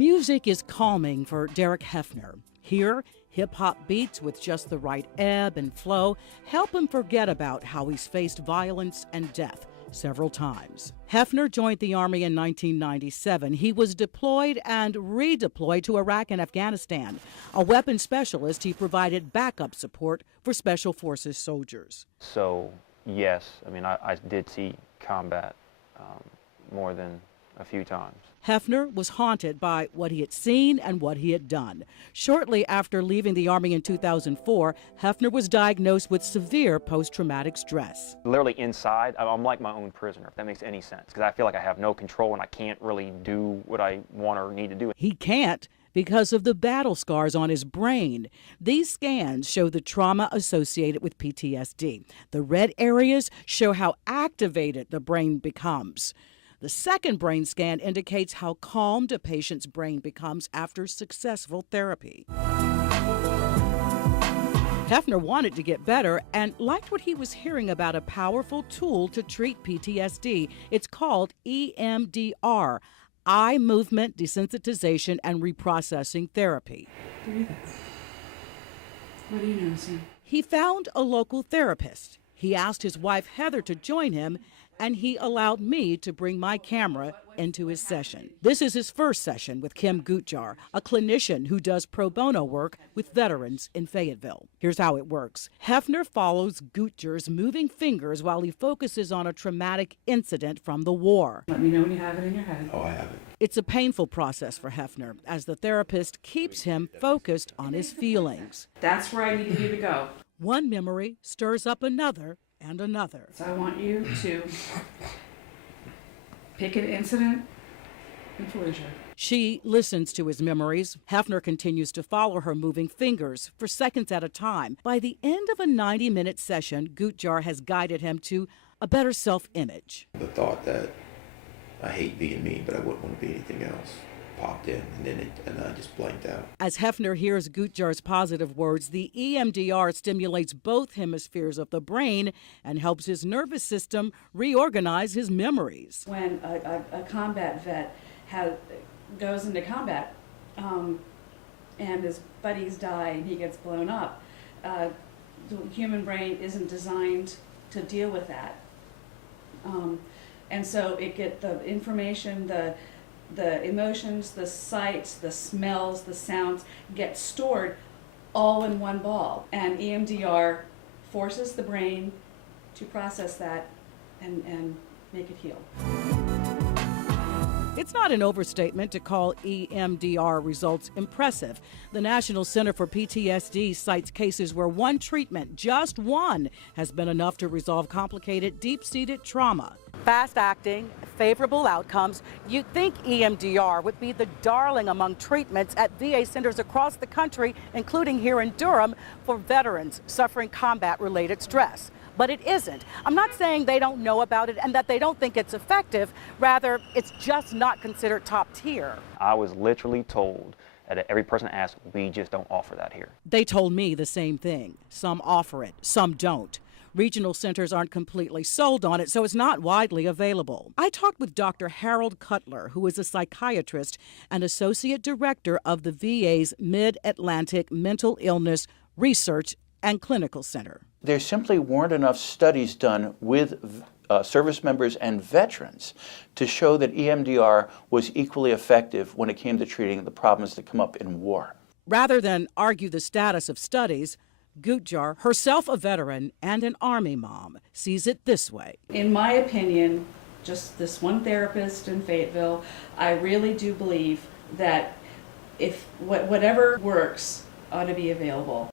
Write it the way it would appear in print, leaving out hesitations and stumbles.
Music is calming for Derek Hefner. Here, hip-hop beats with just the right ebb and flow help him forget about how he's faced violence and death several times. Hefner joined the Army in 1997. He was deployed and redeployed to Iraq and Afghanistan. A weapons specialist, he provided backup support for Special Forces soldiers. So, yes, I mean, I did see combat more than a few times. Hefner was haunted by what he had seen and what he had done. Shortly after leaving the Army in 2004, Hefner was diagnosed with severe post-traumatic stress. Literally inside, I'm like my own prisoner, if that makes any sense, because I feel like I have no control and I can't really do what I want or need to do. He can't because of the battle scars on his brain. These scans show the trauma associated with PTSD. The red areas show how activated the brain becomes. The second brain scan indicates how calmed a patient's brain becomes after successful therapy. Hefner wanted to get better and liked what he was hearing about a powerful tool to treat PTSD. It's called EMDR, Eye Movement Desensitization and Reprocessing Therapy. Breathe out. What are you noticing? He found a local therapist. He asked his wife Heather to join him, and he allowed me to bring my camera into his session. This is his first session with Kim Gutjahr, a clinician who does pro bono work with veterans in Fayetteville. Here's how it works. Hefner follows Gutjahr's moving fingers while he focuses on a traumatic incident from the war. Let me know when you have it in your head. Oh, I have it. It's a painful process for Hefner, as the therapist keeps him focused on his feelings. That's where I needed you to go. One memory stirs up another and another. So I want you to pick an incident in Fallujah. She listens to his memories. Hefner continues to follow her moving fingers for seconds at a time. By the end of a 90-minute session, Gutjahr has guided him to a better self-image. The thought that I hate being me, but I wouldn't want to be anything else popped in, and I just blanked out. As Hefner hears Gutjahr's positive words, the EMDR stimulates both hemispheres of the brain and helps his nervous system reorganize his memories. When a combat vet goes into combat and his buddies die and he gets blown up, the human brain isn't designed to deal with that. And so the information, the emotions, the sights, the smells, the sounds get stored all in one ball. And EMDR forces the brain to process that and make it heal. It's not an overstatement to call EMDR results impressive. The National Center for PTSD cites cases where one treatment, just one, has been enough to resolve complicated, deep-seated trauma. Fast-acting, favorable outcomes. You'd think EMDR would be the darling among treatments at VA centers across the country, including here in Durham, for veterans suffering combat-related stress. But it isn't. I'm not saying they don't know about it and that they don't think it's effective. Rather, it's just not considered top tier. I was literally told that every person asked, we just don't offer that here. They told me the same thing. Some offer it, some don't. Regional centers aren't completely sold on it, so it's not widely available. I talked with Dr. Harold Cutler, who is a psychiatrist and associate director of the VA's Mid-Atlantic Mental Illness Research and Clinical Center. There simply weren't enough studies done with service members and veterans to show that EMDR was equally effective when it came to treating the problems that come up in war. Rather than argue the status of studies, Gutjahr, herself a veteran and an Army mom, sees it this way. In my opinion, just this one therapist in Fayetteville, I really do believe that if whatever works ought to be available.